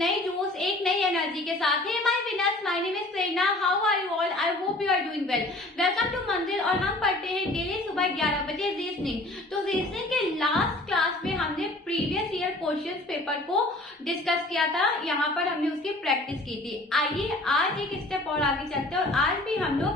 नई जोश, एक नई एनर्जी के साथ। Hey my winners, my name is Prerna. How are you all? I hope you are doing well. Welcome to Mandir. और हम पढ़ते हैं डेली सुबह 11 बजे रीजनिंग। तो रीजनिंग के लास्ट क्लास में हमने प्रीवियस ईयर क्वेश्चन पेपर को डिस्कस किया था। यहाँ पर हमने उसकी प्रैक्टिस की थी। आइए आज एक स्टेप और आगे चलते हैं और आज भी हम लोग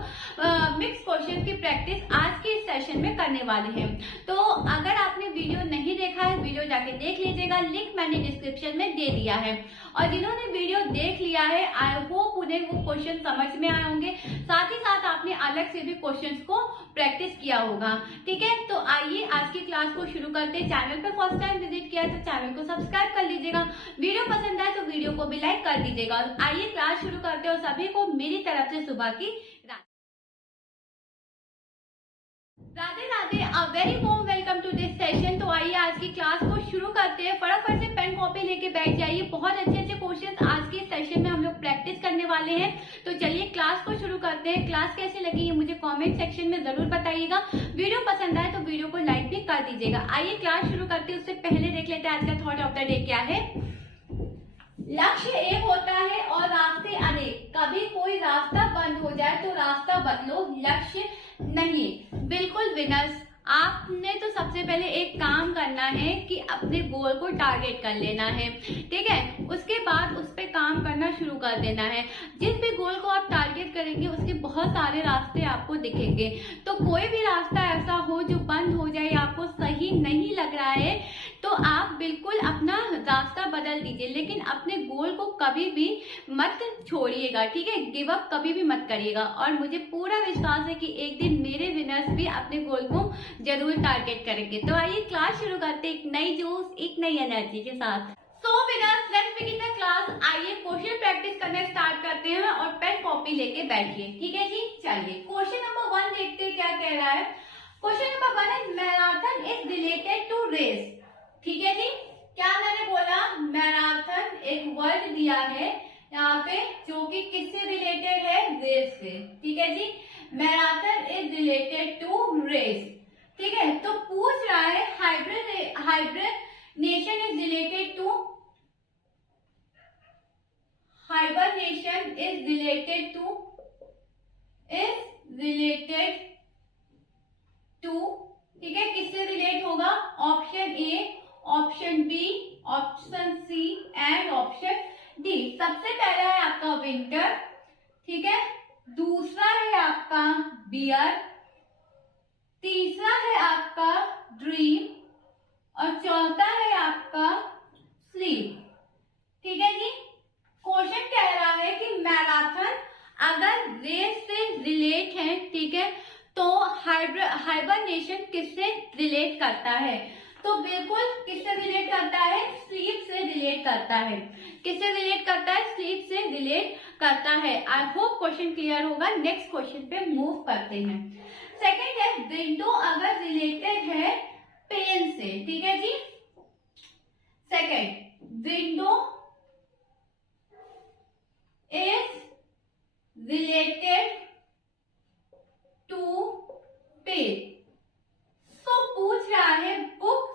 मिक्स क्वेश्चन की प्रैक्टिस आज के सेशन में करने वाले हैं। तो अगर आपने वीडियो नहीं देखा है, वीडियो जाके देख लीजिएगा, लिंक मैंने डिस्क्रिप्शन में दे दिया है। और जिन्होंने वीडियो देख लिया है, आई होप उन्हें वो क्वेश्चन समझ में आए होंगे। साथ ही साथ आपने अलग से भी क्वेश्चंस को प्रैक्टिस किया होगा। ठीक है, तो आइए आज की क्लास को शुरू करते हैं। चैनल पर फर्स्ट टाइम विजिट किया तो चैनल को सब्सक्राइब कर लीजिएगा। वीडियो पसंद आए तो वीडियो को भी लाइक कर दीजिएगा। आइए क्लास शुरू करते हैं और सभी को मेरी तरफ से सुबह की Radhe Radhe, a very warm welcome to this session. तो आइए आज की क्लास को शुरू करते हैं। फटाफट से पेन कॉपी लेके बैठ जाइए। बहुत अच्छे अच्छे क्वेश्चंस आज के सेशन में हम लोग प्रैक्टिस करने वाले हैं। तो चलिए क्लास को शुरू करते हैं। क्लास कैसी लगी ये मुझे कमेंट सेक्शन में जरूर बताइएगा। वीडियो पसंद आए तो वीडियो को लाइक भी कर दीजिएगा। आइए क्लास शुरू करते हैं। उससे पहले देख लेते हैं आज का थॉट ऑफ द डे क्या है। लक्ष्य एक होता है और रास्ते अनेक। कभी कोई रास्ता बंद हो जाए तो रास्ता बदलो, लक्ष्य नहीं। बिल्कुल विनर्स, आपने तो सबसे पहले एक काम करना है कि अपने गोल को टारगेट कर लेना है। ठीक है, उसके बाद उस पर काम करना शुरू कर देना है। जिस भी गोल को आप टारगेट करेंगे उसके बहुत सारे रास्ते आपको दिखेंगे। तो कोई भी रास्ता ऐसा हो जो बंद हो जाए, आपको सही नहीं लग रहा है, तो आप बिल्कुल अपना रास्ता बदल दीजिए, लेकिन अपने गोल को कभी भी मत छोड़िएगा। ठीक है, गिव अप कभी भी मत करिएगा। और मुझे पूरा विश्वास है कि एक दिन मेरे विनर्स भी अपने गोल को जरूर टारगेट करेंगे। तो आइए क्लास शुरू करते हैं एक नई जोश, एक नई एनर्जी के साथ। So winners, let's begin the class. आइए क्वेश्चन प्रैक्टिस करना स्टार्ट करते हैं और पेन कॉपी लेके बैठिए। ठीक है जी, चलिए क्वेश्चन नंबर 1 देखते हैं क्या कह रहा है। क्वेश्चन नंबर 1 है marathon is related to race. ठीक है जी, क्या मैंने बोला, मैराथन एक वर्ड दिया है यहाँ पे जो कि किससे रिलेटेड है, रेस से। ठीक है जी, marathon is related to race. ठीक है, तो पूछ रहा है hibernation is related to, hibernation is related to, ठीक है, किससे रिलेट होगा, option A, option B, option C and option D. सबसे पहला है आपका विंटर, ठीक है, दूसरा है आपका बियर, तीसरा है आपका ड्रीम और चौथा है आपका स्लीप। ठीक है जी, क्वेश्चन कह रहा है कि मैराथन अगर रेस से रिलेट है, ठीक है, तो हाइबरनेशन किससे रिलेट करता है, तो बिल्कुल किससे रिलेट करता है, स्लीप से रिलेट करता है। किससे रिलेट करता है, स्लीप से रिलेट करता है। आई होप क्वेश्चन क्लियर होगा। नेक्स्ट क्वेश्चन पे मूव करते हैं। सेकंड है विंडो अगर रिलेटेड है पेन से। ठीक है जी, second window is related to pen. तो पूछ रहा है बुक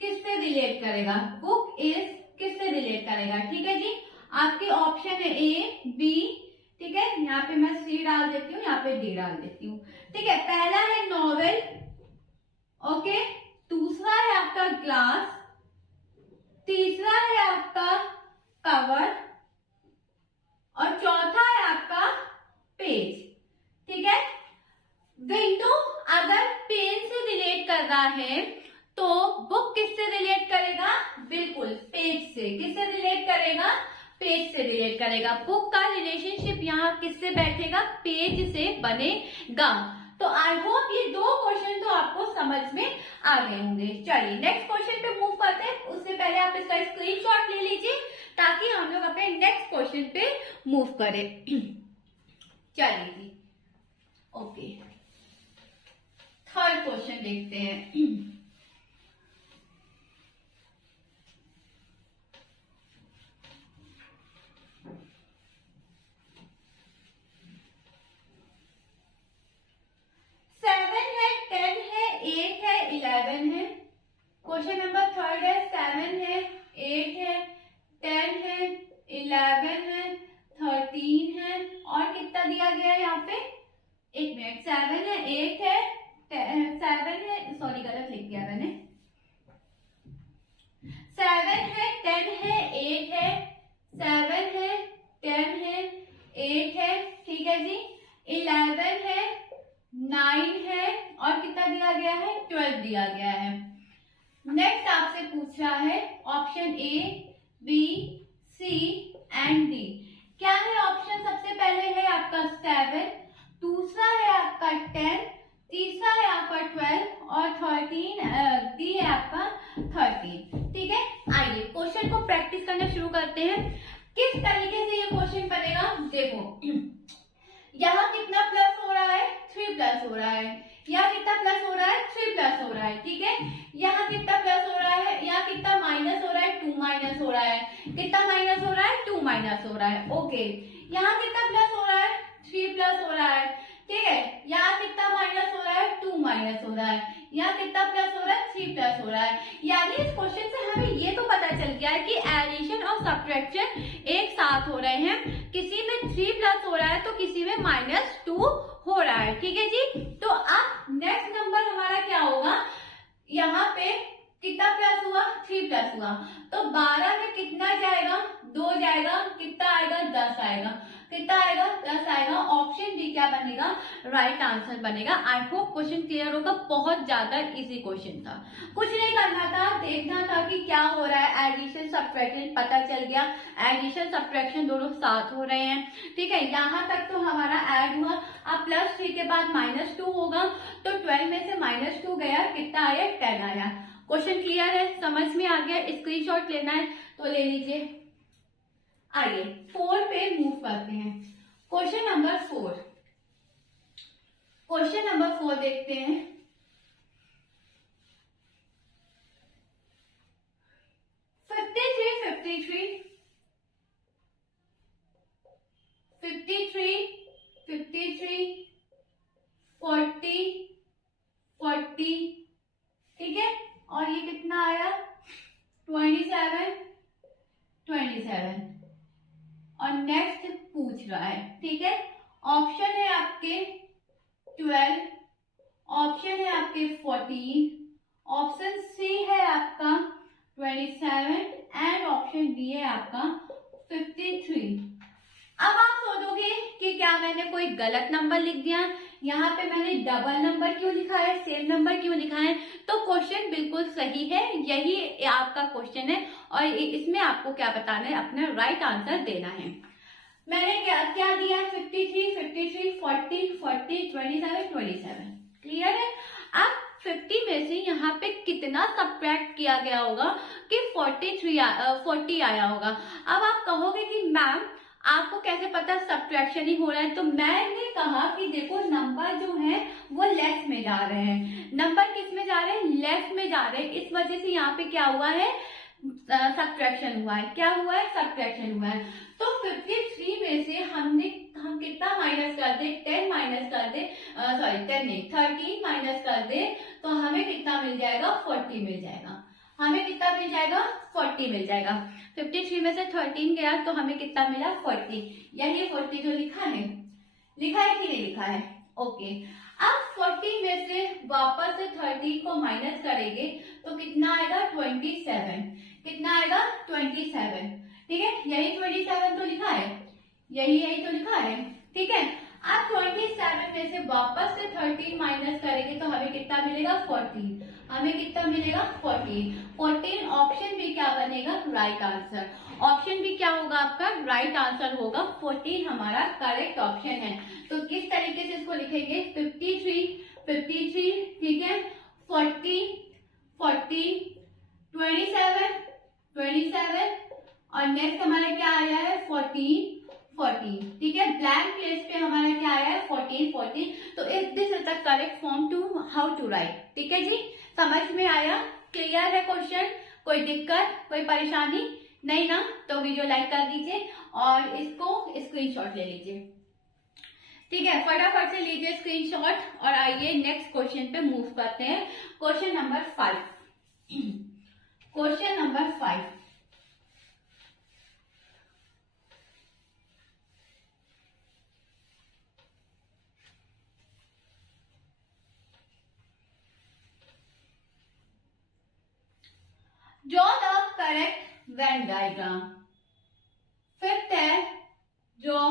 किससे रिलेट करेगा, बुक इज किससे रिलेट करेगा। ठीक है जी, आपके ऑप्शन है ए, बी, ठीक है, यहाँ पे मैं सी डाल देती हूँ, यहाँ पे डी डाल देती हूँ। ठीक है, पहला है नॉवेल, ओके, दूसरा है आपका ग्लास, तीसरा है आपका कवर और चौथा है आपका पेज। ठीक है, विंडो अगर पेन से रिलेट कर रहा है तो बुक किससे रिलेट करेगा, बिल्कुल पेज से। किससे रिलेट करेगा, पेज से रिलेट करेगा। बुक का रिलेशनशिप यहाँ किससे बैठेगा, पेज से बनेगा। तो आई होप ये दो क्वेश्चन तो आपको समझ में आ गए होंगे। चलिए नेक्स्ट क्वेश्चन पे मूव करते हैं। उससे पहले आप इसका स्क्रीनशॉट ले लीजिए ताकि हम लोग अपने नेक्स्ट क्वेश्चन पे मूव करें। चलिए जी, ओके, थर्ड क्वेश्चन देखते हैं। क्वेश्चन नंबर थर्ड है, 7 है, 8 है, 10 है, है, 10 है, 8 है, 7 है, 10 है, 8 है, ठीक है जी, 11 है, 9 है और कितना दिया गया है, 12 दिया गया है। नेक्स्ट आपसे पूछ रहा है option A, B, C and D. क्या है ऑप्शन? सबसे पहले है आपका 7, दूसरा है आपका 10, तीसरा है आपका 12 और 13, डी है आपका 13। ठीक है, आइए क्वेश्चन को प्रैक्टिस करना शुरू करते हैं। किस तरीके से ये क्वेश्चन बनेगा, देखो यहाँ कितना प्लस हो रहा है, 3 प्लस हो रहा है, यहाँ कितना प्लस हो रहा है, 3 प्लस हो रहा है, ठीक है। यहाँ कितना प्लस हो रहा है, यहाँ कितना माइनस हो रहा है, 2 माइनस हो रहा है, कितना माइनस हो रहा है, 2 माइनस हो रहा है, ओके। यहाँ कितना प्लस हो रहा है, 3 प्लस हो रहा है, ठीक है। यहाँ कितना माइनस हो रहा है, 2 माइनस हो रहा है, यहाँ कितना प्लस हो रहा है, 3 प्लस हो रहा है। यानी इस क्वेश्चन से हमें ये तो पता चल गया है कि एडिशन और सब्ट्रैक्शन एक साथ हो रहे हैं। किसी में 3 प्लस हो रहा है तो किसी में -2 हो रहा है, ठीक है जी। तो अब नेक्स्ट नंबर हमारा क्या होगा, यहाँ पे कितना प्लस हुआ, 3 प्लस हुआ, तो 12 में कितना जाएगा, 2 जाएगा, कितना आएगा, 10 आएगा, कितना आएगा, 10 आएगा। ऑप्शन डी क्या बनेगा, राइट आंसर बनेगा। आई होप क्वेश्चन क्लियर होगा, बहुत ज्यादा इजी क्वेश्चन था, कुछ नहीं करना था, देखना था कि क्या हो रहा है, एडिशन सब्ट्रैक्शन पता चल गया, एडिशन सब्ट्रैक्शन दोनों साथ हो रहे हैं, ठीक है। यहाँ तक तो हमारा ऐड हुआ। अब +3 के बाद -2 होगा, तो 12 में से -2 गया, कितना आया, 10 आया। क्वेश्चन क्लियर है, समझ में आ गया, स्क्रीनशॉट लेना है तो ले लीजिए। आइए 4 पे मूव करते हैं। क्वेश्चन नंबर 4, क्वेश्चन नंबर 4 देखते हैं। फिफ्टी थ्री 40, ठीक है। और ये कितना आया, 27 और नेक्स्ट पूछ रहा है, ठीक है। ऑप्शन है आपके 12, ऑप्शन है आपके 14, ऑप्शन सी है आपका 27 एंड ऑप्शन डी है आपका 53। अब आप सोचोगे कि क्या मैंने कोई गलत नंबर लिख दिया, यहाँ पे मैंने डबल नंबर क्यों लिखा है, सेम नंबर क्यों लिखा है। तो क्वेश्चन बिल्कुल सही है, यही आपका क्वेश्चन है और इसमें आपको क्या बताना है, अपना राइट आंसर देना है। मैंने क्या दिया, 53, 40, 27। क्लियर है। अब 50 में से यहाँ पे कितना सब्ट्रैक्ट किया गया होगा कि 40 आया होगा। अब आप कहोगे कि मैम आपको कैसे पता सब्ट्रैक्शन ही हो रहा है, तो मैंने कहा कि देखो नंबर जो है वो लेफ्ट में जा रहे हैं, नंबर किस में जा रहे हैं, लेफ्ट में जा रहे हैं, इस वजह से यहाँ पे क्या हुआ है, सब्ट्रैक्शन हुआ है। क्या हुआ है, सब्ट्रैक्शन हुआ है। तो 53 में से हम कितना माइनस कर दे, 10 माइनस कर दे, सॉरी 10 नहीं 13 माइनस कर दे, तो हमें कितना मिल जाएगा, 40 मिल जाएगा। हमें कितना मिल जाएगा, 40 मिल जाएगा। 53 में से 13 गया तो हमें कितना मिला, 40। यही 40 जो लिखा है कि नहीं लिखा है, ओके। अब 40 में से वापस से 13 को माइनस करेंगे तो कितना आएगा, 27। कितना आएगा, 27, ठीक है। यही 27 तो लिखा है, यही तो लिखा है, ठीक है। अब 27 में से वापस से 13 माइनस करेंगे तो हमें कितना मिलेगा, 14। हमें कितना मिलेगा, 14। ऑप्शन भी क्या बनेगा, राइट आंसर। ऑप्शन भी क्या होगा आपका, राइट आंसर होगा, 14 हमारा करेक्ट ऑप्शन है। तो किस तरीके से इसको लिखेंगे, 53, ठीक है, 40, 27 और नेक्स्ट हमारा क्या आया है, 14, ठीक है। ब्लैंक प्लेस पे हमारा क्या आया है, 14। तो this is the correct form to how to write, ठीक है जी। समझ में आया, क्लियर है क्वेश्चन, कोई दिक्कत, कोई परेशानी नहीं ना, तो वीडियो लाइक कर दीजिए और इसको स्क्रीनशॉट ले लीजिए, ठीक है। फटाफट से लीजिए स्क्रीनशॉट और आइए नेक्स्ट क्वेश्चन पे मूव करते हैं। Question number 5, question number 5, draw the correct Venn diagram. Fifth है draw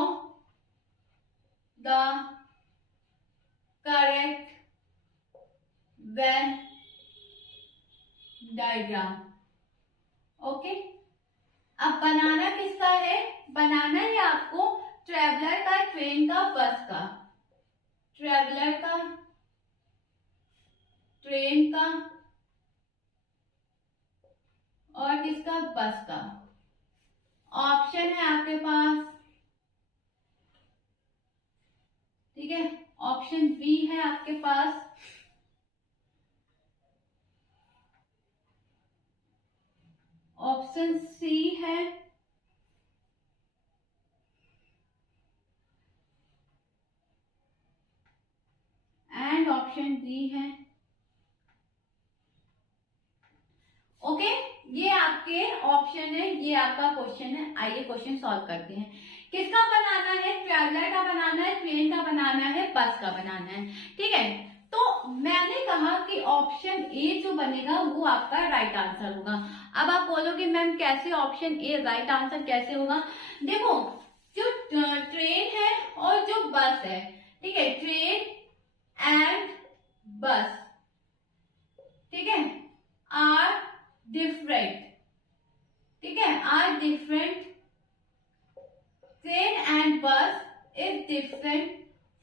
the correct Venn diagram. Okay, अब बनाना किसका है? बनाना है आपको ट्रेवलर का, ट्रेन का, बस का। ट्रेवलर का, ट्रेन का और किसका? बस का। ऑप्शन है आपके पास, ठीक है, ऑप्शन बी है आपके पास, ऑप्शन सी है, एंड ऑप्शन डी है। ओके, ये आपके ऑप्शन है, ये आपका क्वेश्चन है। आइए क्वेश्चन सॉल्व करते हैं। किसका बनाना है? ट्रैवलर का बनाना है, ट्रेन का बनाना है, बस का बनाना है। ठीक है, तो मैंने कहा कि ऑप्शन ए जो बनेगा वो आपका राइट आंसर होगा। अब आप बोलोगे मैम कैसे ऑप्शन ए राइट आंसर कैसे होगा? देखो, जो ट्रेन है और जो बस है, ठीक है, ट्रेन एंड बस, ठीक है, आर डिफरेंट, ठीक है, are different. Train and bus is different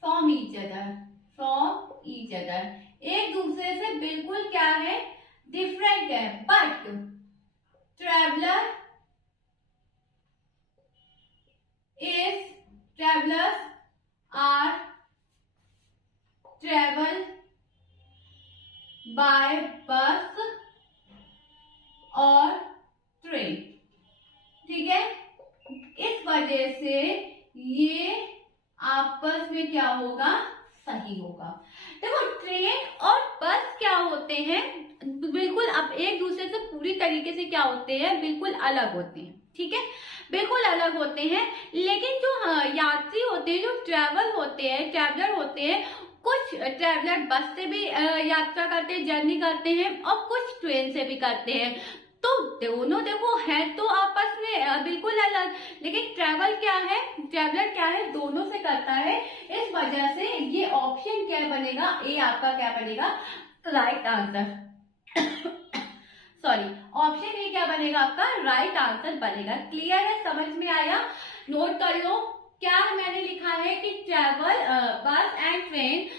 from each other, from each other. एक दूसरे से बिल्कुल क्या है? डिफरेंट है। But traveller is, travellers are travel by bus और ट्रेन, ठीक है। इस वजह से ये आपस में क्या होगा? सही होगा। देखो, ट्रेन और बस क्या होते हैं? बिल्कुल अब एक दूसरे से पूरी तरीके से क्या होते हैं? बिल्कुल अलग होते हैं, ठीक है, बिल्कुल अलग होते हैं। लेकिन जो यात्री होते हैं, जो ट्रैवल होते हैं, ट्रैवलर होते हैं, कुछ ट्रैवलर बस से भी यात्रा करते हैं, जर्नी करते हैं, और कुछ ट्रेन से भी करते हैं। तो दोनों देखो है तो आपस में बिल्कुल अलग, लेकिन ट्रैवल क्या है? ट्रैवलर क्या है? दोनों से करता है। इस वजह से ये ऑप्शन क्या बनेगा? ए आपका क्या बनेगा? Right answer. Sorry, option A क्या बनेगा? आपका राइट आंसर बनेगा। क्लियर है? समझ में आया? नोट कर लो क्या मैंने लिखा है कि travel bus and train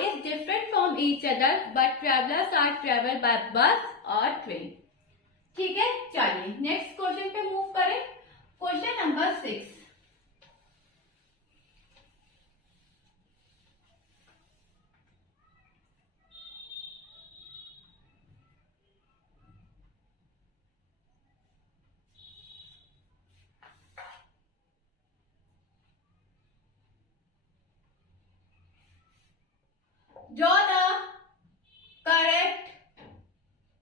is different from each other, but travellers are travel by bus और ट्रेन। ठीक है, चलिए नेक्स्ट क्वेश्चन पे मूव करें। Question number 6। Draw the correct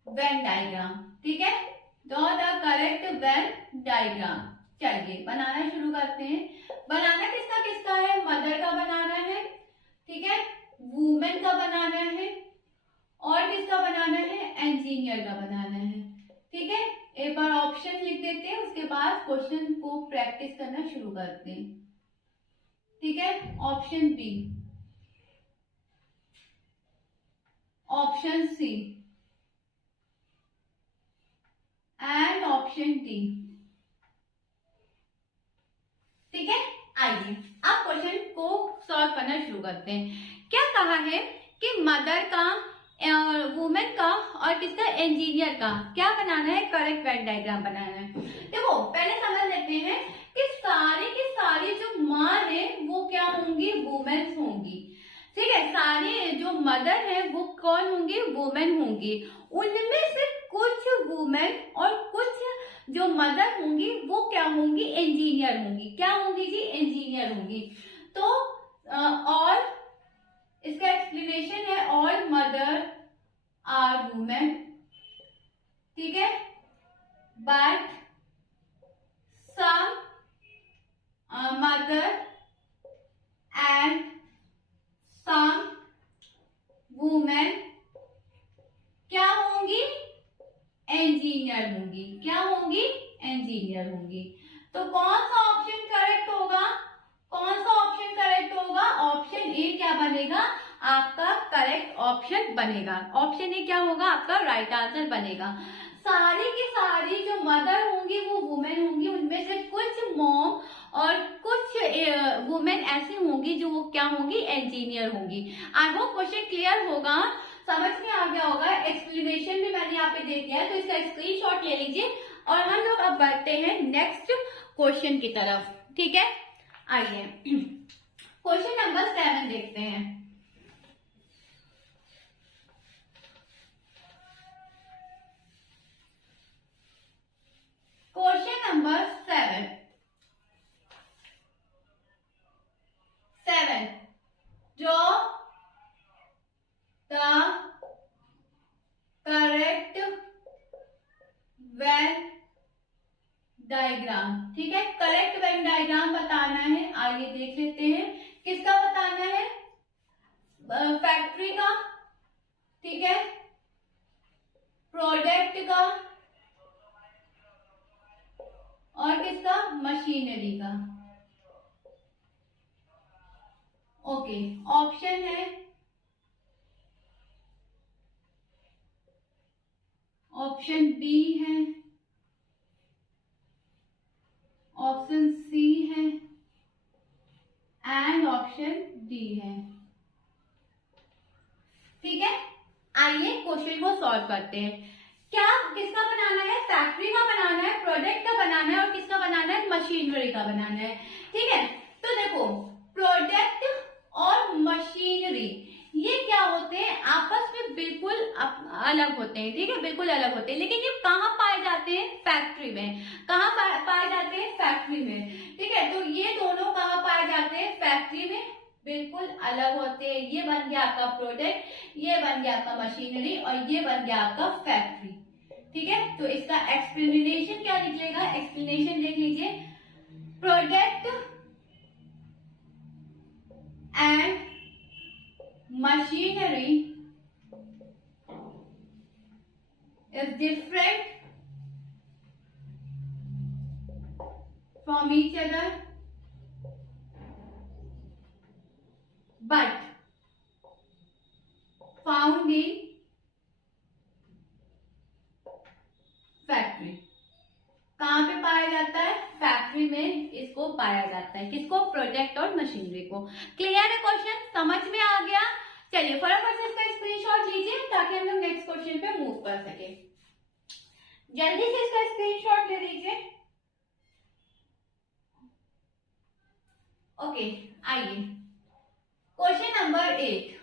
Venn diagram, ठीक है, draw the correct Venn diagram. चलिए बनाना शुरू करते हैं। बनाना किसका किसका है? मदर का बनाना है, ठीक है, वुमेन का बनाना है, और किसका बनाना है? इंजीनियर का बनाना है, ठीक है। एक बार ऑप्शन लिख देते हैं, उसके बाद क्वेश्चन को प्रैक्टिस करना शुरू करते हैं, ठीक है। Option B, option C and option D, ठीक है। आइए अब क्वेश्चन को सॉल्व करना शुरू करते हैं। क्या कहा है कि मदर का, वुमेन का और किसका? इंजीनियर का क्या बनाना है? करेक्ट वेन डायग्राम बनाना है। देखो पहले समझ लेते हैं कि सारी की सारी जो माँ है वो क्या होंगी? वुमेन्स होंगी, ठीक है। सारी जो मदर है वो कौन होंगी? वुमेन होंगी। उनमें से कुछ वुमेन और कुछ जो मदर होंगी वो क्या होंगी? इंजीनियर होंगी। क्या होंगी जी? इंजीनियर होंगी। तो और इसका एक्सप्लेनेशन है ऑल मदर आर वुमेन, ठीक है, but some mother and some women क्या होंगी? इंजीनियर होंगी। क्या होंगी? इंजीनियर होंगी। तो कौन सा ऑप्शन करेक्ट होगा? कौन सा ऑप्शन करेक्ट होगा? ऑप्शन ए क्या बनेगा? आपका करेक्ट ऑप्शन बनेगा। ऑप्शन ए क्या होगा? आपका राइट आंसर बनेगा। सारी की सारी जो मदर होंगी वो वुमेन होंगी, उनमें से कुछ मॉम और कुछ वुमेन ऐसी होंगी जो वो क्या होंगी? इंजीनियर होंगी। आई होप क्वेश्चन क्लियर होगा, समझ में आ गया होगा। एक्सप्लेनेशन भी मैंने यहाँ पे दे दिया है, तो इसका स्क्रीनशॉट ले लीजिए और हम लोग अब बढ़ते हैं नेक्स्ट क्वेश्चन की तरफ। ठीक है, आइए क्वेश्चन नंबर 7 देखते हैं। Question number 7 draw the correct Venn diagram. ठीक है, करेक्ट वेन डायग्राम बताना है। आइए देख लेते हैं किसका बताना है? फैक्ट्री का, ठीक है, प्रोडक्ट का और किसका? मशीनरी का। ओके, ऑप्शन है, ऑप्शन बी है, ऑप्शन सी है एंड ऑप्शन डी है। ठीक है, आइए क्वेश्चन को सॉल्व करते हैं। क्या किसका बनाना है? फैक्ट्री का बनाना है, प्रोडक्ट का बनाना है और किसका बनाना है? मशीनरी का बनाना है। ठीक है, तो देखो प्रोडक्ट और मशीनरी ये क्या होते हैं? आपस में बिल्कुल अलग होते हैं। ठीक है, बिल्कुल अलग होते हैं, लेकिन ये कहाँ पाए जाते हैं? फैक्ट्री में। कहाँ पाए जाते हैं? फैक्ट्री में। ठीक है, तो ये दोनों कहाँ पाए जाते हैं? फैक्ट्री में। बिल्कुल अलग होते हैं। ये बन गया आपका प्रोडक्ट, ये बन गया आपका मशीनरी और ये बन गया आपका फैक्ट्री। ठीक है, तो इसका एक्सप्लेनेशन क्या निकलेगा? एक्सप्लेनेशन देख लीजिए। Product and machinery is different from each other but found in factory. कहाँ पे पाया जाता है? फैक्ट्री में इसको पाया जाता है। किसको? प्रोडक्ट और मशीनरी को। क्लियर है? क्वेश्चन समझ में आ गया? चलिए फटाफट से इसका स्क्रीनशॉट लीजिए ताकि हम लोग नेक्स्ट क्वेश्चन पे मूव कर सके। जल्दी से इसका स्क्रीनशॉट ले लीजिए। ओके, आइए question number 8।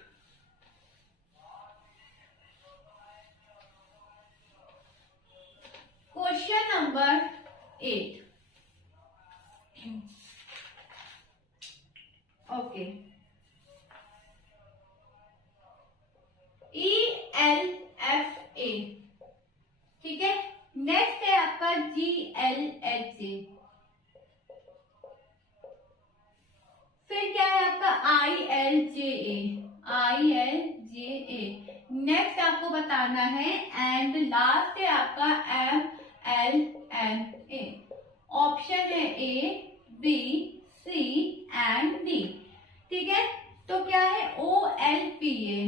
Question number 8। Okay, ELFA। ठीक है, नेक्स्ट है आपका GLHA, फिर क्या है आपका ILJA। नेक्स्ट आपको बताना है एंड लास्ट है आपका MLNA। ऑप्शन है A, B, C and D। ठीक है, तो क्या है? OLPA,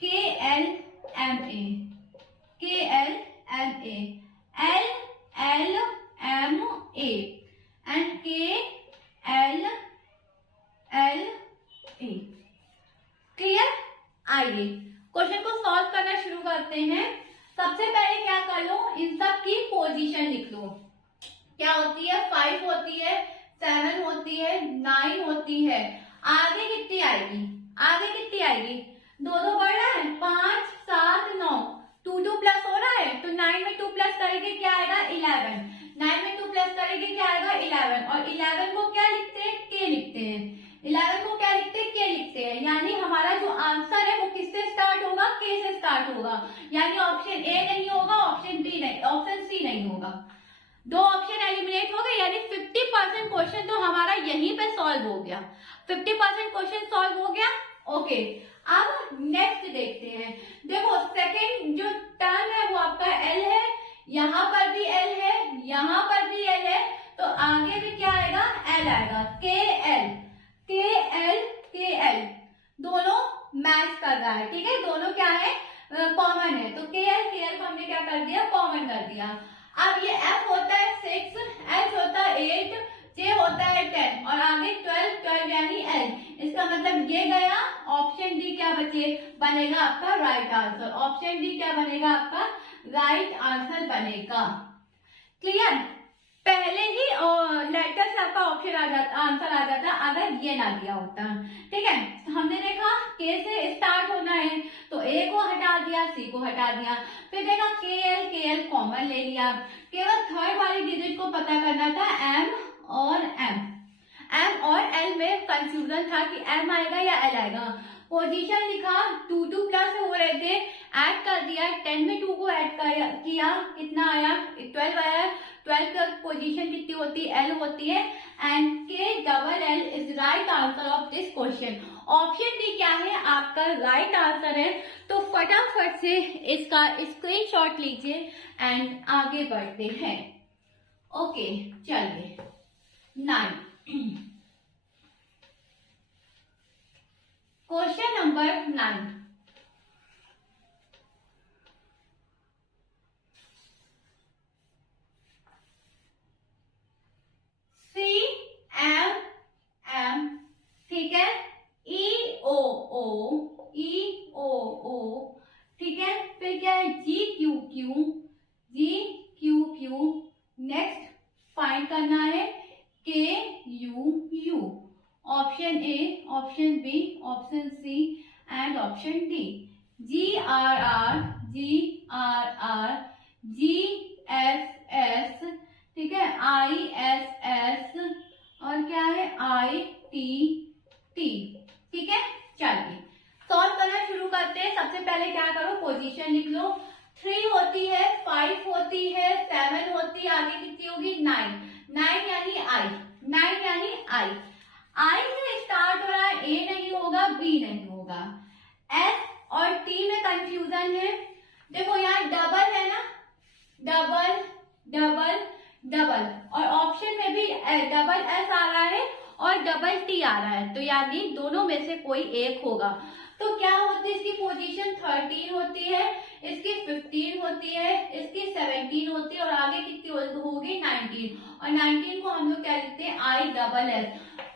KLMA, LLMA and KLLA। Clear? आइए क्वेश्चन को सॉल्व करना शुरू करते हैं। सबसे पहले क्या कर लो? इन सब की पोजीशन लिख लो। क्या होती है? 5 होती है, 7 होती है, 9 होती है। आगे कितनी आएगी? आगे कितनी आएगी? 2 बढ़ रहा है, 5 7 9, 2 प्लस हो रहा है, तो 9 में 2 प्लस करेंगे क्या आएगा? 11। 9 में 2 प्लस करेंगे क्या आएगा? 11। और 11 को क्या लिखते हैं? K लिखते हैं। 11 को क्या लिखते हैं? K लिखते हैं। यानी हमारा जो आंसर है वो किससे स्टार्ट होगा? K से स्टार्ट होगा। यानी ऑप्शन A नहीं होगा, ऑप्शन B नहीं, ऑप्शन C नहीं होगा। 2 ऑप्शन एलिमिनेट हो गए, यानी 50% क्वेश्चन तो हमारा यहीं पे सॉल्व हो गया। 50% क्वेश्चन सॉल्व हो गया। ओके, अब नेक्स्ट देखते हैं। देखो सेकेंड जो टर्म है वो आपका एल है, यहाँ पर भी एल है, यहाँ पर भी एल है, तो आगे भी क्या आएगा, एल आएगा। के एल के एल के एल दोनों मैच कर रहा है, ठीक है, दोनों क्या है, कॉमन है। तो के एल को हमने क्या कर दिया, कॉमन कर दिया। अब ये एफ होता है 6, एच होता है 8, जे होता है 10 और आगे 12 यानी एल। इसका मतलब ये गया, ऑप्शन डी क्या बनेगा आपका राइट आंसर। ऑप्शन डी क्या बनेगा आपका राइट आंसर बनेगा। क्लियर, पहले ही लेटर से आपका ऑप्शन आ जाता, आंसर आ जाता अगर ये ना दिया होता। ठीक है, हमने देखा के से स्टार्ट होना है तो ए को हटा दिया, सी को हटा दिया, फिर देखा के एल कॉमन ले लिया, केवल थर्ड वाली डिजिट को पता करना था, एम और एल में कंफ्यूजन था कि एम आएगा या एल आएगा। पोजीशन लिखा, 2 प्लस हो रहे थे, ऐड कर दिया, 10 में 2 को ऐड किया, कितना आया 12 आया। 12 का पोजीशन कितनी होती है, एल होती है, एंड के double L is right answer of this question. Option D क्या है आपका राइट आंसर है। तो फटाफट से इसका स्क्रीनशॉट लीजिए एंड आगे बढ़ते हैं। ओके चलिए 9 question number 9। C M M, ठीक है, ई ओ ओ, ठीक है, फिर क्या है G Q Q, next find करना है K U. Option A, option B, option C and option D. G R G S, ठीक है, आई एस और क्या है आई टी, ठीक है। चलिए सॉल्व करना शुरू करते हैं। सबसे पहले क्या करो, पोजीशन लिख लो। 3 होती है, 5 होती है, 7 होती है, आगे कितनी होगी 9 यानी आई से स्टार्ट हो रहा है, ए नहीं होगा, बी नहीं होगा। एस और टी में कंफ्यूजन है। देखो यहाँ डबल है ना, डबल और ऑप्शन में भी डबल एस आ रहा है और डबल टी आ रहा है, तो यानी दोनों में से कोई एक होगा। तो क्या होती है, इसकी पोजीशन 13 होती है, इसकी 15 होती है, इसकी 17 होती है और आगे कितनी होगी 19, और 19 को हम लोग क्या लिखते हैं I double S,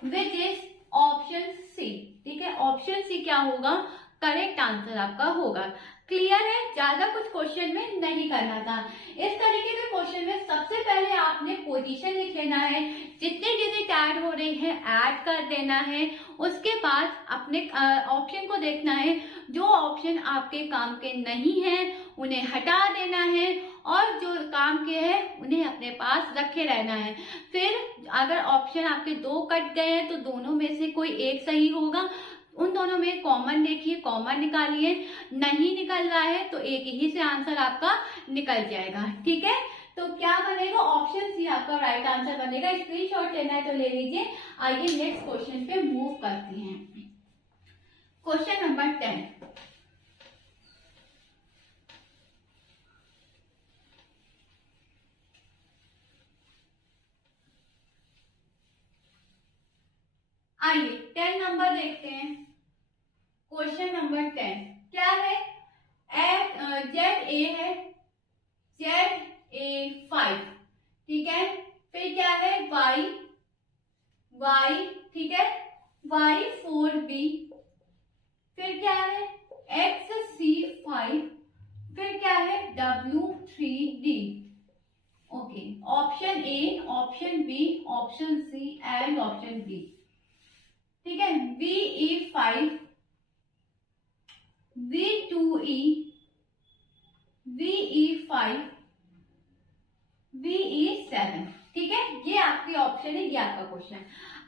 which is option C. ठीक है, ऑप्शन सी क्या होगा, करेक्ट आंसर आपका होगा। क्लियर है, ज्यादा कुछ क्वेश्चन में नहीं करना था। इस तरीके के क्वेश्चन में सबसे पहले आपने पोजीशन लिख लेना है, जितने डिजिट ऐड हो रहे हैं ऐड कर देना है, उसके बाद अपने ऑप्शन को देखना है, जो ऑप्शन आपके काम के नहीं है उन्हें हटा देना है और जो काम के हैं उन्हें अपने पास रखे रहना है। फिर अगर ऑप्शन आपके 2 कट गए हैं तो दोनों में से कोई एक सही होगा, उन दोनों में कॉमन देखिए, कॉमन निकालिए, नहीं निकल रहा है तो एक ही से आंसर आपका निकल जाएगा। ठीक है, तो क्या बनेगा, ऑप्शन सी आपका राइट आंसर बनेगा। स्क्रीनशॉट लेना है तो ले लीजिए। आइए नेक्स्ट क्वेश्चन पे मूव करते हैं। Question number 10। आइए 10 नंबर देखते हैं। क्वेश्चन नंबर 10 क्या है, जेड ए है, ZA5, ठीक है, फिर क्या है Y, ठीक है, Y4B, फिर क्या है XC5, फिर क्या है W3D। Okay, option A, option B, option C and option D. ठीक है, VE5, V2E, VE5, VE7। ठीक है, ये आपकी ऑप्शन है, ये आपका क्वेश्चन।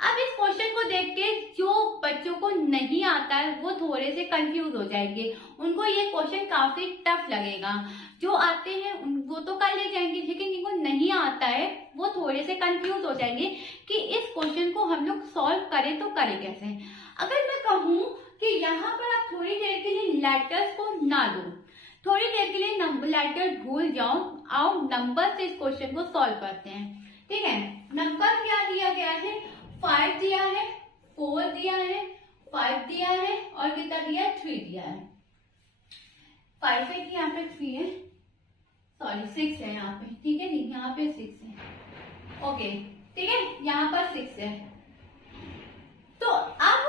अब इस क्वेश्चन को देख के जो बच्चों को नहीं आता है वो थोड़े से कंफ्यूज हो जाएंगे, उनको ये क्वेश्चन काफी टफ लगेगा। जो आते हैं वो तो कर ले जाएंगे, लेकिन जिनको नहीं आता है वो थोड़े से कंफ्यूज हो जाएंगे कि इस क्वेश्चन को हम लोग सॉल्व करें तो करें कैसे। अगर मैं कहूँ कि यहाँ पर आप थोड़ी देर के लिए लेटर्स को ना दो, थोड़ी देर के लिए लेटर भूल जाओ। आओ नंबर से इस क्वेश्चन को सॉल्व करते हैं। ठीक है, नंबर क्या दिया गया है, 5 दिया है, 4 दिया है, 5 दिया है और कितना दिया है, 3 दिया है। 5 है कि यहाँ पे 3 है, सॉरी 6 है यहाँ पे। ठीक है, नहीं यहाँ पे 6 है। ओके ठीक है, यहाँ पर 6 है। तो अब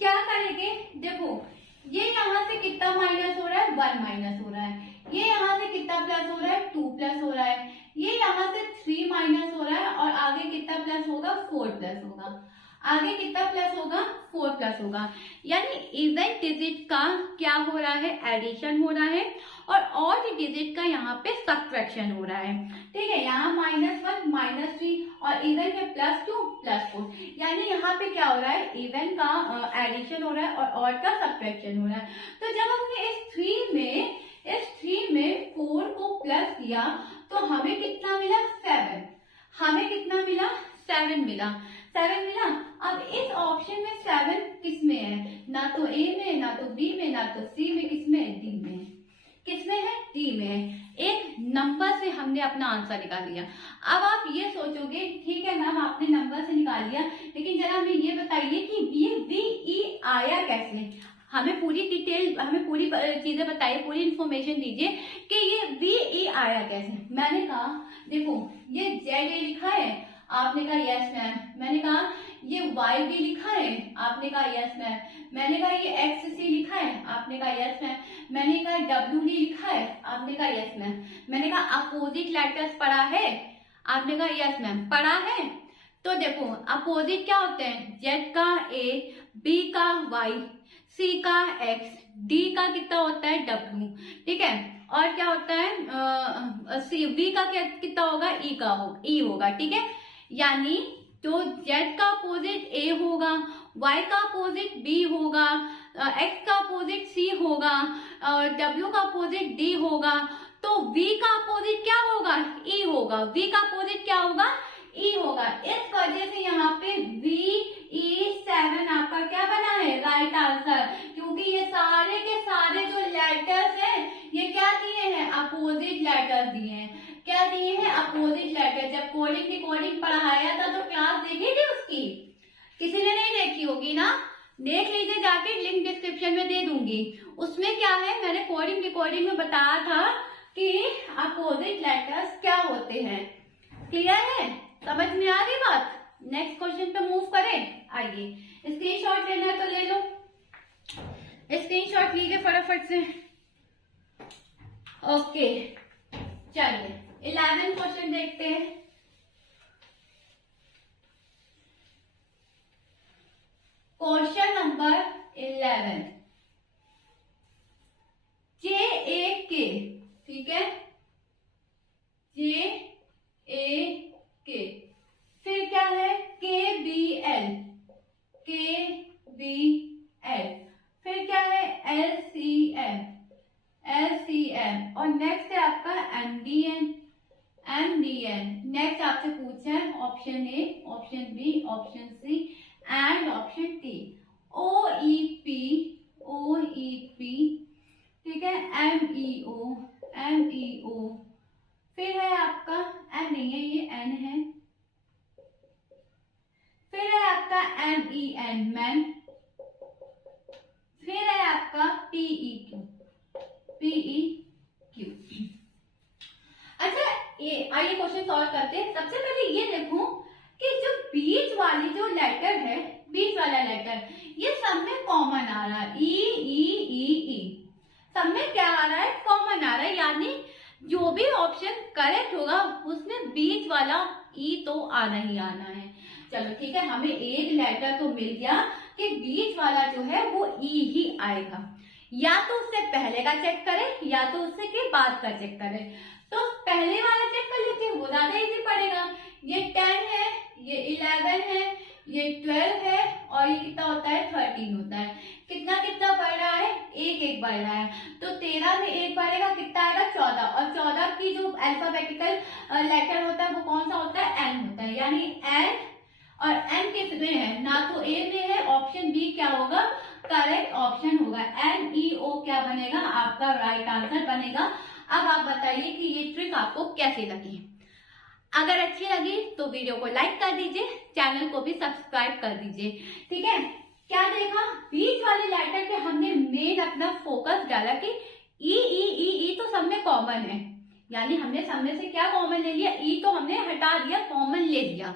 क्या करेंगे, देखो ये यहाँ से कितना माइनस हो रहा है, 1 माइनस हो रहा है। ये यहाँ से कितना प्लस हो रहा है, 2 प्लस हो रहा है। ये यहाँ से 3 माइनस हो रहा है और आगे कितना प्लस होगा, 4 प्लस होगा। आगे कितना प्लस होगा, 4 प्लस होगा। यानी इवन डिजिट का क्या हो रहा है, एडिशन हो रहा है और ऑड डिजिट का यहाँ पे सब्ट्रैक्शन हो रहा है। ठीक है, यहाँ -1 -3 और इवन में +2 +4। यानी यहाँ पे क्या हो रहा है, इवन का एडिशन हो रहा है और ऑड का सब्ट्रैक्शन हो रहा है। तो जब हमने इस 3 में 4 को प्लस किया तो हमें कितना मिला, 7। हमें कितना मिला, 7 मिला। 7 मिला। अब इस ऑप्शन में 7 किस में है, ना तो ए में, ना तो बी में, ना तो सी में, किस में है, डी में है। किस में है, डी में है। एक नंबर से हमने अपना आंसर निकाल लिया। अब आप ये सोचोगे ठीक है मैम आपने नंबर से निकाल लिया, लेकिन जरा हमें ये बताइए कि ये VE आया कैसे। हमें पूरी डिटेल, हमें पूरी चीजें बताइए, पूरी इंफॉर्मेशन दीजिए कि ये VE आया कैसे। मैंने कहा देखो ये ZA लिखा है, आपने कहा यस मैम। मैंने कहा ये YB लिखा है, आपने कहा यस मैम। मैंने कहा ये XC लिखा है, आपने कहा यस मैम। मैंने कहा WD लिखा है, आपने कहा यस मैम। मैंने कहा अपोजिट लेटर्स पढ़ा है, आपने कहा यस मैम पढ़ा है। तो देखो अपोजिट क्या होते हैं, Z का A, B का Y, C का X, D का कितना होता है W। ठीक है, और क्या होता है V का कितना होगा, E होगा। ठीक है, यानी तो Z का अपोजिट A होगा, Y का अपोजिट B होगा, X का अपोजिट C होगा और W का अपोजिट D होगा। तो V का अपोजिट क्या होगा, E होगा। V का अपोजिट क्या होगा, E होगा। इस वजह से यहाँ पे VE7 आपका क्या बना है, राइट आंसर। क्योंकि ये सारे के सारे जो लेटर्स हैं ये क्या दिए हैं, अपोजिट लेटर दिए हैं। क्या दिए हैं, अपोजिट लेटर। जब कोडिंग डिकोडिंग पढ़ाया था तो क्लास देखी थी उसकी, किसी ने नहीं देखी होगी ना, देख लीजिए जाके, लिंक डिस्क्रिप्शन में दे दूंगी। उसमें क्या है, मैंने कोडिंग डिकोडिंग में बताया था कि अपोजिट लेटर्स क्या होते हैं। क्लियर है, समझ में आ गई बात। नेक्स्ट क्वेश्चन पे मूव करें। आइए, स्क्रीनशॉट लेना है तो ले लो, स्क्रीनशॉट लीजिए फटाफट से। ओके चलिए 11 क्वेश्चन देखते हैं। Question number 11, JAK। ठीक है, JAK, फिर क्या है, KBL, फिर क्या है, LCM और नेक्स्ट है आपका MDN। नेक्स्ट आपसे पूछा है option A, option B, option C and option T। OEP, ठीक है, MEO, फिर है आपका M नहीं है, ये N है। फिर है आपका MEN, मैन। फिर है आपका PEQ। अच्छा ये आइए क्वेश्चन सॉल्व करते हैं। सबसे पहले ये देखो कि जो बीच वाली जो लेटर है, बीच वाला लेटर, ये सब में कॉमन आ रहा है, E। सब में क्या आ रहा है, कॉमन आ रहा है। यानी जो भी ऑप्शन करेक्ट होगा उसमें बीच वाला E तो आना ही आना है। चलो ठीक है, हमें एक लेटर तो मिल गया कि बीच वाला जो है वो E ही आएगा। या तो उससे पहले का चेक करें या तो उससे के बाद का चेक करें। तो पहले वाला चेक कर लेते हैं, वो ज्यादा इजी पड़ेगा। ये 10 है, ये 11 है, ये 12 है और ये कितना होता है, 13 होता है। कितना कितना बढ़ रहा है, एक बढ़ रहा है। तो 13 में 1 बढ़ेगा, कितना आएगा, 14। और 14 की जो अल्फाबेटिकल लेटर होता है वो कौन सा होता है, N होता है। यानी N, और N किस में है, ना तो A में है, ऑप्शन B क्या होगा, करेक्ट ऑप्शन होगा। NEO क्या बनेगा, आपका राइट आंसर बनेगा। अब आप बताइए कि ये ट्रिक आपको कैसी लगी। अगर अच्छी लगी तो वीडियो को लाइक कर दीजिए, चैनल को भी सब्सक्राइब कर दीजिए। ठीक है, क्या देखा, बीच वाले लेटर पे हमने मेन अपना फोकस डाला कि ई तो सब में कॉमन है, यानी हमने सब में से क्या कॉमन ले लिया, ई तो हमने हटा दिया, कॉमन ले लिया।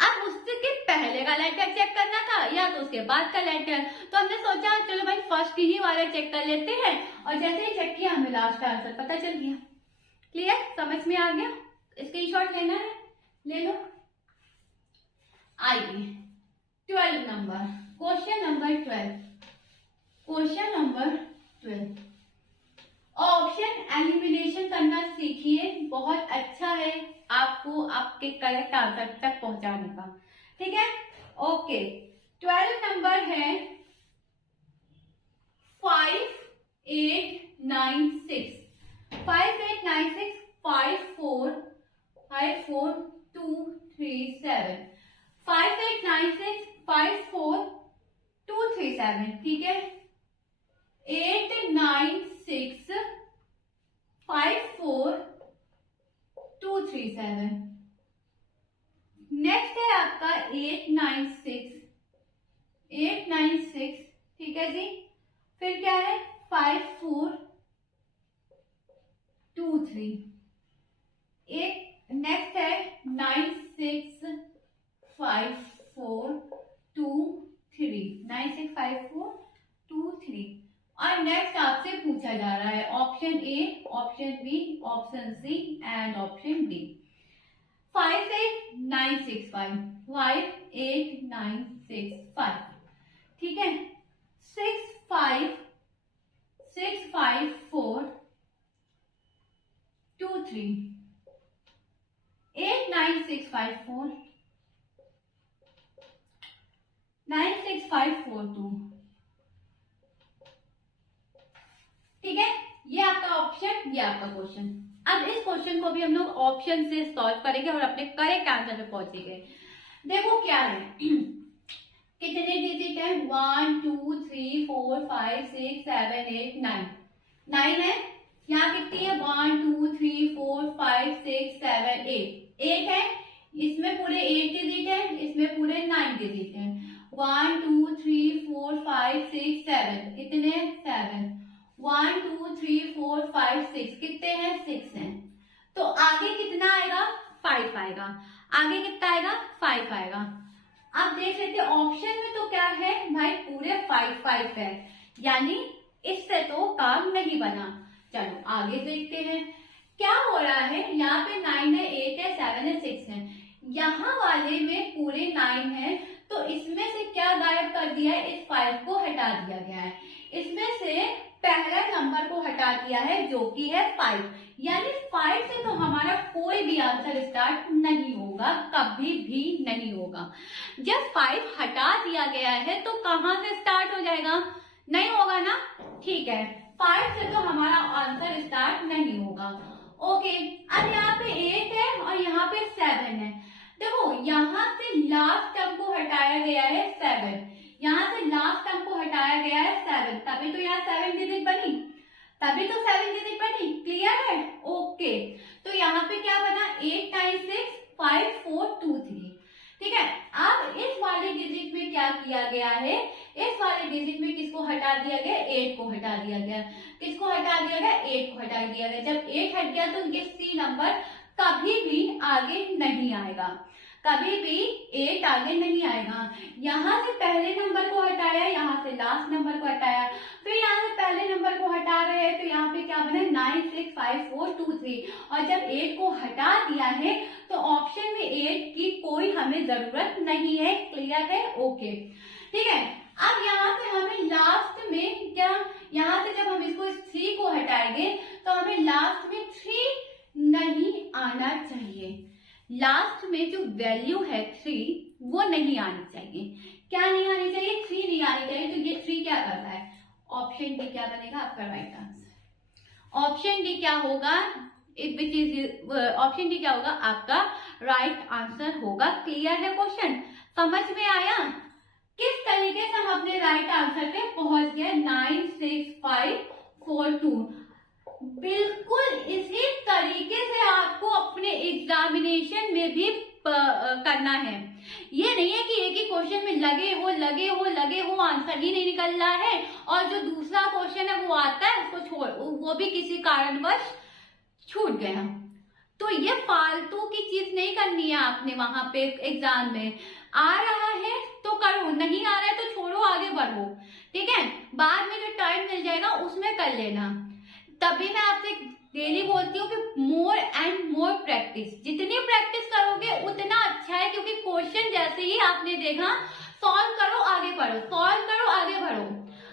अब उसके पहले का लेटर चेक करना था या तो उसके बाद का लेटर, तो हमने सोचा चलो भाई फर्स्ट ही वाला चेक कर लेते हैं, और जैसे ही चेक किया हमें लास्ट आंसर पता चल गया। क्लियर, समझ में आ गया। स्क्रीनशॉट लेना है, ले लो। आइए 12 number, question number 12, question number 12, option elimination करना सीखिए, बहुत अच्छा है आपको आपके करेक्ट आंसर तक पहुंचाने का। ठीक है, ओके। 12 नंबर है 5896, 5896 54 237, 5896 54237। ठीक है, 896 54237। नेक्स्ट है आपका 896, ठीक है जी। फिर क्या है 5423। एक नेक्स्ट है 965423। और नेक्स्ट आपसे पूछा जा रहा है option A, option B, option C and option D. 58965, 58965। ठीक है, 6565423, 89654 96542। ठीक है, ये आपका ऑप्शन, ये आपका क्वेश्चन। अब इस क्वेश्चन को भी हम लोग ऑप्शन से सॉल्व करेंगे और अपने करेक्ट आंसर पे पहुंचेंगे। देखो क्या है, कितने डिजिट है, 1 2 3 4 5 6 7 8 9, 9 है। यहाँ कितनी है, 1 2 3 4 5 6 7 8 है। इसमें पूरे 8 डिजिट है, इसमें पूरे 9 डिजिट है। 1 2 3 4 5 6 7, कितने 7, 1 2 3 4 5 6, कितने हैं 6 हैं। तो आगे कितना आएगा, 5 आएगा। आगे कितना आएगा, 5 आएगा। अब देख लेते ऑप्शन में तो क्या है भाई, पूरे 5 है, यानी इससे तो काम नहीं बना। चलो आगे देखते हैं क्या हो रहा है। यहाँ पे 9 है, 8 है, 7 है, 6 है। यहाँ वाले में पूरे 9 है, तो इसमें से क्या गायब कर दिया है, इस 5 को हटा दिया गया है। इसमें से पहला नंबर को हटा दिया है जो कि है 5, यानी 5 से तो हमारा कोई भी आंसर स्टार्ट नहीं होगा, कभी भी नहीं होगा। जब 5 हटा दिया गया है तो कहां से स्टार्ट हो जाएगा, नहीं होगा ना। ठीक है, 5 से तो हमारा आंसर स्टार्ट नहीं होगा। ओके, अब यहाँ पे 8 है और यहाँ पे 7 है। देखो यहाँ से लास्ट टर्म को हटाया गया है 7, यहाँ से लास्ट टर्म को हटाया गया है 7, तभी तो यहाँ 7 डिजिट बनी, तभी तो 7 डिजिट बनी। क्लियर है, ओके। तो यहाँ पे क्या बना, 8965423। ठीक है, अब इस वाले डिजिट में क्या किया गया है, इस वाले डिजिट में किसको हटा दिया गया, 8 को हटा दिया गया। किसको हटा दिया गया, 8 को हटा दिया गया। जब 8 हट गया तो ये सी नंबर कभी भी आगे नहीं आएगा, कभी भी 8 आगे नहीं आएगा। यहाँ से पहले नंबर को हटाया, यहाँ से लास्ट नंबर को हटाया, फिर यहाँ से पहले नंबर को हटा रहे हैं, तो यहाँ पे क्या बना 965423। और जब 8 को हटा दिया है तो ऑप्शन में 8 की कोई हमें जरूरत नहीं है। क्लियर है, ओके। ठीक है, अब यहाँ से हमें लास्ट में क्या, यहाँ से जब हम इसको 3 को हटाएंगे तो हमें लास्ट में 3 नहीं आना चाहिए। लास्ट में जो वैल्यू है 3 वो नहीं आनी चाहिए। क्या नहीं आनी चाहिए, 3 नहीं आनी चाहिए। तो ये 3 क्या करता है, ऑप्शन डी क्या बनेगा आपका राइट आंसर। ऑप्शन डी क्या होगा, ऑप्शन डी क्या होगा आपका राइट आंसर होगा। क्लियर है क्वेश्चन, समझ में आया। किस तरीके से हम अपने राइट आंसर पे पहुंच गए 96542। बिल्कुल इसी तरीके से आपको अपने एग्जामिनेशन में भी करना है। ये नहीं है कि एक ही क्वेश्चन में लगे हो आंसर ही नहीं निकल रहा है और जो दूसरा क्वेश्चन है वो आता है उसको छोड़, वो भी किसी कारणवश छूट गया। तो ये फालतू की चीज नहीं करनी है आपने वहां पे एग्जाम में। आ रहा है तो करो, नहीं आ रहा है तो छोड़ो, आगे बढ़ो, ठीक है। बाद में जो टाइम मिल जाएगा उसमें कर लेना। तभी मैं आपसे डेली बोलती हूँ कि मोर एंड मोर प्रैक्टिस, जितनी प्रैक्टिस करोगे उतना अच्छा है, क्योंकि क्वेश्चन जैसे ही आपने देखा सॉल्व करो आगे बढ़ो, सॉल्व करो आगे बढ़ो,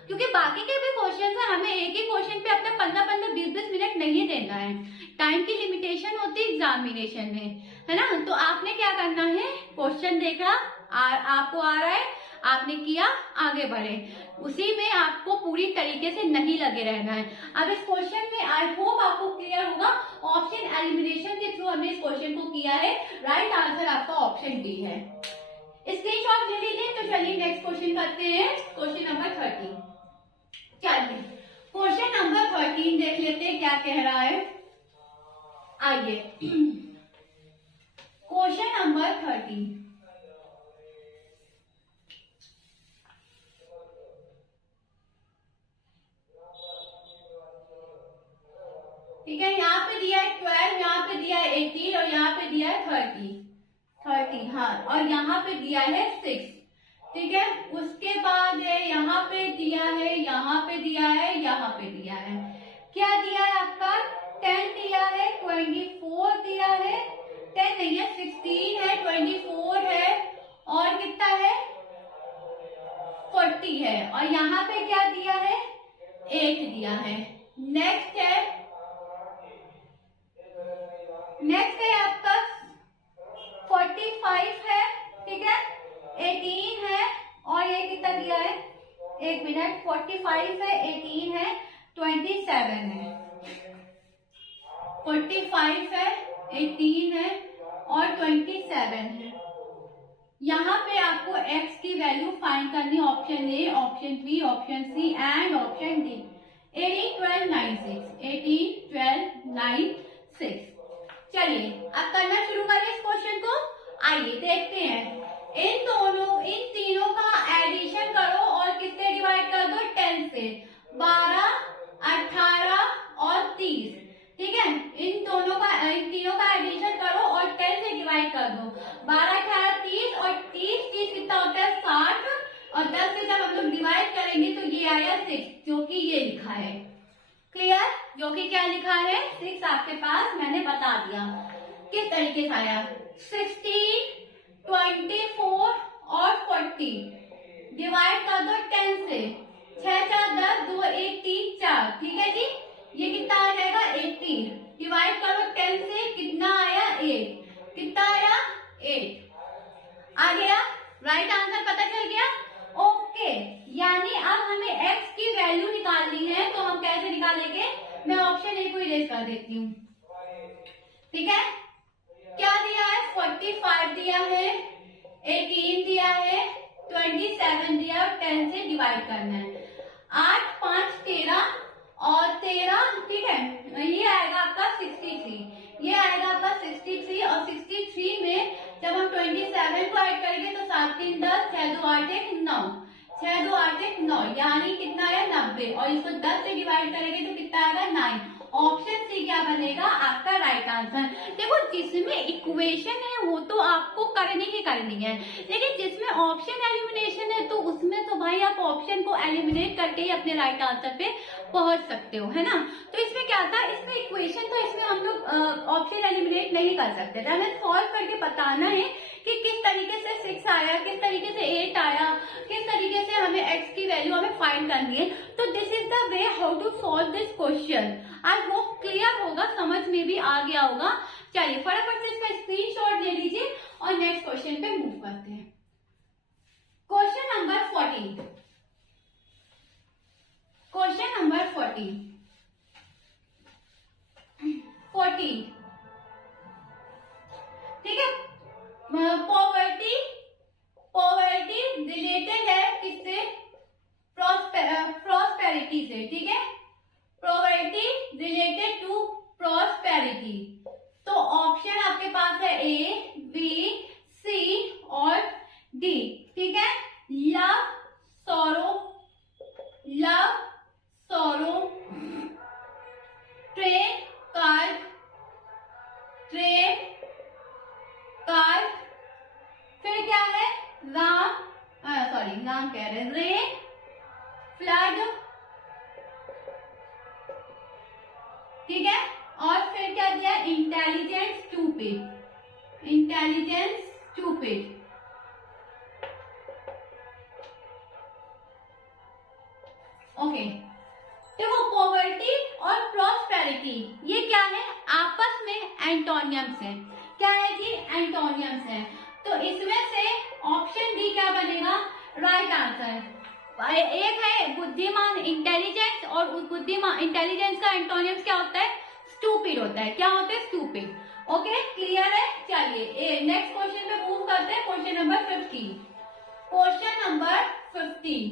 क्योंकि बाकी के भी क्वेश्चन है, हमें एक ही क्वेश्चन पे अपना 15-15, 20-20 मिनट नहीं देना है। टाइम की लिमिटेशन होती है एग्जामिनेशन में, है ना। तो आपने क्या करना है, क्वेश्चन देखा, आपको आ रहा है, आपने किया, आगे बढ़े, उसी में आपको पूरी तरीके से नहीं लगे रहना है। अब इस क्वेश्चन में आई होप आपको क्लियर होगा, ऑप्शन एलिमिनेशन के थ्रू हमने इस क्वेश्चन को किया है। राइट आंसर आपका ऑप्शन डी है। स्क्रीनशॉट ले लीजिए। तो चलिए नेक्स्ट क्वेश्चन करते हैं, क्वेश्चन नंबर 13। चलिए क्वेश्चन नंबर 13 देख लेते हैं क्या कह रहा है। आइए क्वेश्चन नंबर 13, ठीक है। यहाँ पे दिया है 12, यहाँ पे दिया है 18 और यहाँ पे दिया है 30, हाँ, और यहाँ पे दिया है 6, ठीक है। उसके बाद है यहाँ पे दिया है, यहाँ पे दिया है, यहाँ पे दिया है, क्या दिया है आपका 10 दिया है, 24 दिया है, 10 नहीं है 16 है, 24 है और कितना है 40 है, और यहाँ पे क्या दिया है 8 दिया है। नेक्स्ट है आपका 45 है, ठीक है, 18 है और ये कितना दिया है, एक मिनट, 45 है, 18 है, 27 है, 45 है, 18 है और 27 है। यहाँ पे आपको x की वैल्यू फाइंड करनी, option A, option B, option C and option D. 18, 12, 9, 6, 18, 12, 9, 6। चलिए अब करना शुरू करें इस क्वेश्चन को। आइए देखते हैं, इन तीनों का एडिशन करो और किससे डिवाइड कर दो, 10 से। 12, 18 और 30, ठीक है। इन तीनों का एडिशन करो और 10 से डिवाइड कर दो। 12, 18, 30 और 30 कितना होता है 60, और 10 से जब हम लोग डिवाइड करेंगे तो ये आया 6, जो कि ये लिखा है। क्लियर, जो कि क्या लिखा है 6 आपके पास मैंने बता दिया किस तरीके से आया। 16, 24 और 40 डिवाइड कर दो 10 से। 6 4 10, 2 1 3 4, ठीक है जी। ये कितना आ जाएगा 18, डिवाइड करो 10 से, कितना आया 8, कितना आया 8 आ गया। राइट आंसर पता चल गया, ओके। यानी अब हमें x की वैल्यू निकालनी है, तो हम कैसे निकालेंगे, मैं ऑप्शन ए को इरेज कर देती हूँ, ठीक है। क्या दिया है 45 दिया है, 18 दिया है, 27 दिया और 10 से डिवाइड करना है। 8 5 13 और 13, ठीक है। ये आएगा आपका 63, ये आएगा आपका 63 और 63 में जब हम 27 को ऐड करेंगे तो 7 3 10, 6 2 8 1 9, 6 2 8 1 9, यानी कितना आया 90, और इसको 10 से डिवाइड करेंगे तो कितना आएगा 9। ऑप्शन सी क्या बनेगा आपका राइट आंसर। देखो जिसमें इक्वेशन है वो तो आपको करनी ही करनी है, लेकिन जिसमें ऑप्शन एलिमिनेशन है तो उसमें तो भाई आप ऑप्शन को एलिमिनेट करके ही अपने राइट आंसर पे पहुंच सकते हो, है ना। तो इसमें क्या था, इसमें इक्वेशन था, इसमें हम लोग ऑप्शन एलिमिनेट नहीं कर सकते थे, हमें सॉल्व करके बताना है कि किस तरीके से 6 आया, किस तरीके से 8 आया, किस तरीके से हमें x की वैल्यू हमें फाइंड करनी है। तो this is the way how to solve this question. I hope clear होगा, समझ में भी आ गया होगा। चलिए फटाफट से इसका स्क्रीनशॉट ले लीजिए और नेक्स्ट क्वेश्चन पे मूव करते हैं। क्वेश्चन नंबर 14, क्वेश्चन नंबर 14, ठीक है। पॉवर्टी रिलेटेड है A, B, C और D, ठीक है। Love, sorrow, love, sorrow, train, card, train, card, फिर क्या है, राम, सॉरी राम कह रहे हैं, रेन, फ्लड, ठीक है। और फिर क्या दिया, intelligent, stupid, intelligent, stupid. Okay, देखो पॉवर्टी और प्रॉस्पेरिटी ये क्या है, आपस में एंटोनियम्स है। क्या है जी, एंटोनियम्स है। तो इसमें से ऑप्शन डी क्या बनेगा, राइट आंसर। एक है बुद्धिमान, इंटेलिजेंस, और बुद्धिमान इंटेलिजेंस का एंटोनियम्स क्या होता है, स्टूपिड होता है। क्या होता है, स्टूपिड। ओके, क्लियर है। चलिए नेक्स्ट क्वेश्चन पे मूव करते हैं, क्वेश्चन नंबर 15। क्वेश्चन नंबर 15,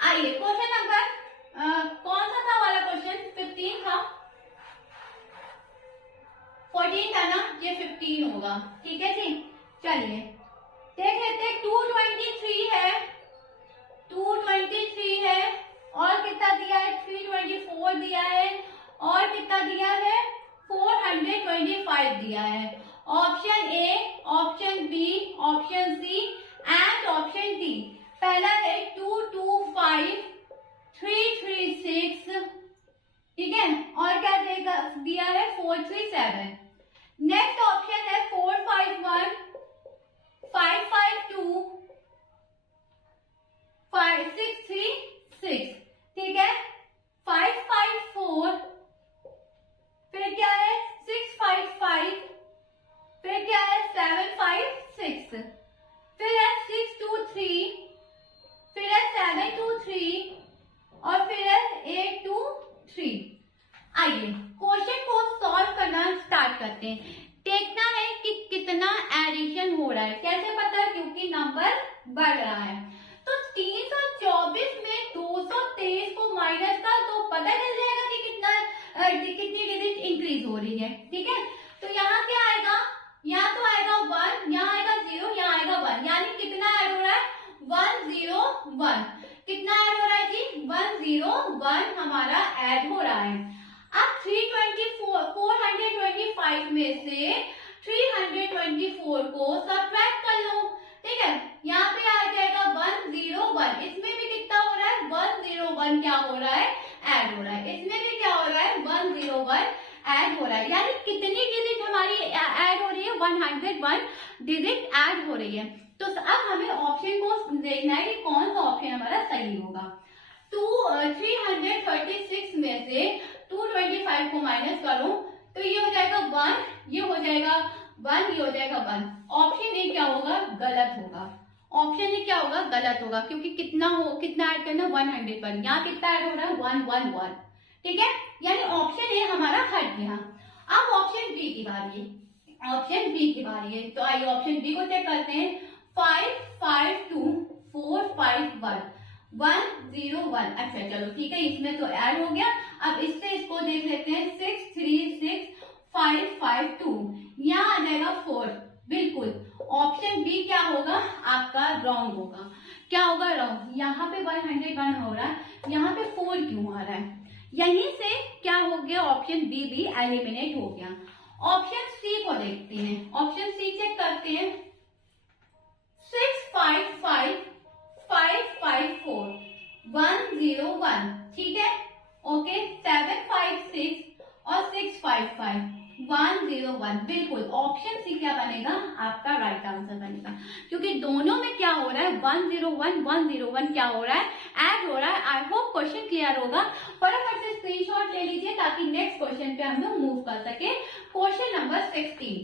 आइए क्वेश्चन नंबर कौन सा था वाला क्वेश्चन, 15 था, 14 था ना, ये 15 होगा, ठीक है जी। चलिए देख लेते हैं, 223 है, 223 है, और कितना दिया है, 324 दिया है, और कितना दिया है, 425 दिया है। Option A, option B, option C and option D. पहला है 225, 336, ठीक है, और क्या देगा दिया है, 437। नेक्स्ट ऑप्शन है 451, 552, 5636, ठीक है, 554, फिर क्या है 655, फिर क्या है 756, फिर है 623, फिर है 723, और फिर है 823। आइए क्वेश्चन को सॉल्व करना स्टार्ट करते हैं। देखना है कि कितना एडिशन हो रहा है। कैसे पता है, क्योंकि नंबर बढ़ रहा है। तो 324 में 223 को माइनस का, तो पता चल जाएगा कि कितनी डिजिट इंक्रीज हो रही है, ठीक है। तो यहाँ क्या आएगा, यहाँ तो आएगा 1, यहाँ आएगा 0, यहाँ आएगा 1, यानी कितना ऐड हो रहा है, 101। कितना ऐड हो रहा है जी, 101 हमारा ऐड हो रहा है। अब 425 में से 324 को सब्ट्रैक्ट कर लो, ठीक है। यहाँ पे आ जाएगा 101, इसमें भी कितना हो रहा है, 101 क्या हो रहा है, ऐड हो रहा है। इसमें भी क्या हो रहा है, 101 ऐड हो रहा है। यानी कितनी डिजिट हमारी ऐड हो रही है, 101 डिजिट ऐड हो रही है। तो अब हमें ऑप्शन को देखना है कि कौन सा ऑप्शन हमारा सही होगा। 336 में से 225 को माइनस करो, तो ये हो जाएगा 1, ये हो जाएगा 1, ये हो जाएगा 1। ऑप्शन ए क्या होगा, गलत होगा। ऑप्शन ए क्या होगा, गलत होगा, क्योंकि कितना ऐड करना, 101, यहाँ कितना ऐड हो रहा है, 111, ठीक है। यानी ऑप्शन ए हमारा हट गया। अब ऑप्शन बी की बारी है, ऑप्शन बी की बारी है। तो आइए ऑप्शन बी को चेक करते हैं। 552 451 101, अच्छा चलो ठीक है, इसमें तो ऐड हो गया। अब इससे इसको देख लेते हैं, 636 552, यहाँ आ जाएगा 4। बिल्कुल ऑप्शन बी क्या होगा आपका, रॉन्ग होगा। क्या होगा, रॉन्ग। यहाँ पे 101 हो रहा है, यहाँ पे 4 क्यों आ रहा है, यहीं से क्या हो गया, ऑप्शन बी भी एलिमिनेट हो गया। ऑप्शन सी को देखते हैं, ऑप्शन सी चेक करते हैं। 655 554 101, ठीक है, ओके। 756 और 655 101, बिल्कुल ऑप्शन सी क्या बनेगा, आपका राइट आंसर बनेगा, क्योंकि दोनों में क्या हो रहा है, 101 101 क्या हो रहा है, ऐड हो रहा है। आई होप क्वेश्चन क्लियर होगा। फटाफट से स्क्रीनशॉट ले लीजिए ताकि नेक्स्ट क्वेश्चन पे हम लोग मूव कर सके। Question number 16,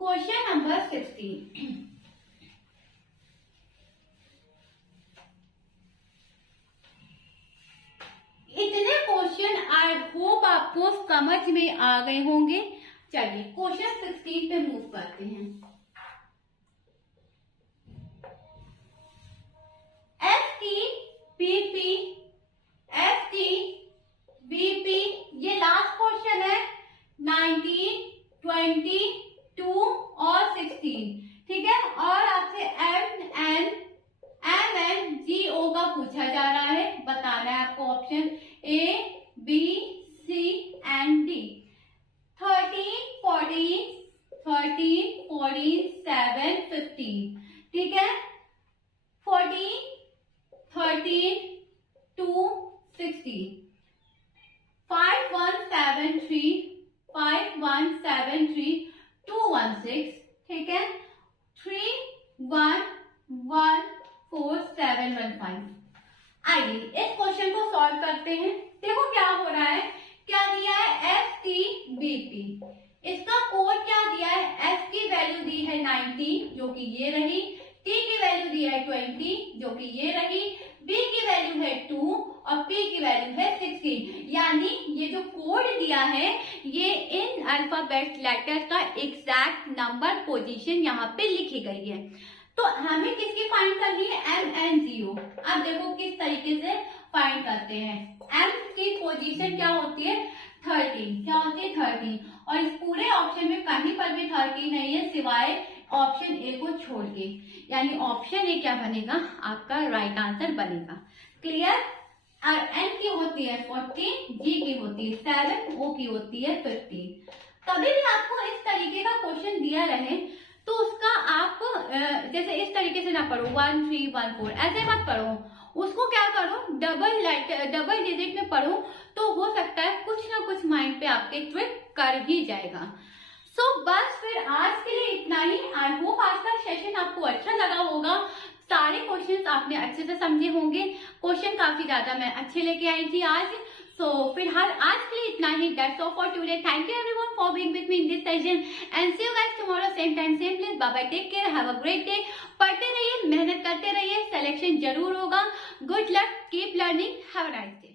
question number 16। इतने क्वेश्चन आई होप आपको समझ में आ गए होंगे। चलिए क्वेश्चन 16 पे मूव करते हैं। FT BP ये लास्ट क्वेश्चन है। BP। इसका कोड क्या दिया है, F की वैल्यू दी है 90 जो कि ये रही, T की वैल्यू दी है 20 जो कि ये रही, B की वैल्यू है 2 और P की वैल्यू है 16। यानी ये जो कोड दिया है ये इन अल्फाबेट लेटर्स का एग्जैक्ट नंबर पोजीशन यहाँ पे लिखी गई है। तो हमें किसकी फाइंड करनी है, M and 0। अब देखो किस तरीके से फाइंड करते हैं। M की पोजीशन क्या होती है, 13। क्या होती है, 13। और इस पूरे ऑप्शन में कहीं पर भी 13 नहीं है सिवाय ऑप्शन ए को छोड़ के, यानी ऑप्शन ए क्या बनेगा, आपका राइट आंसर बनेगा। क्लियर। और N की होती है 40, G की होती है 7, O की होती है 15। कभी भी आपको इस तरीके का क्वेश्चन दिया रहे तो उसका आप जैसे इस तरीके से ना पढ़ो 1 3 1 4, ऐसे मत पढ़ो, उसको क्या करो, डबल डिजिट में पढ़ो, तो हो सकता है कुछ ना कुछ माइंड पे आपके क्लिक कर ही जाएगा। बस फिर आज के लिए इतना ही। आई होप आज का सेशन आपको अच्छा लगा होगा, सारे क्वेश्चंस आपने अच्छे से समझे होंगे। क्वेश्चन काफी ज्यादा मैं अच्छे लेके आई थी आज। फिलहाल आज के लिए इतना ही। That's all for today. Thank you everyone for being with me in this session and see you guys tomorrow same time same place. Bye bye, take care, have a great day. पढ़ते रहिए, मेहनत करते रहिए, selection जरूर होगा। Good luck, keep learning, have a nice day.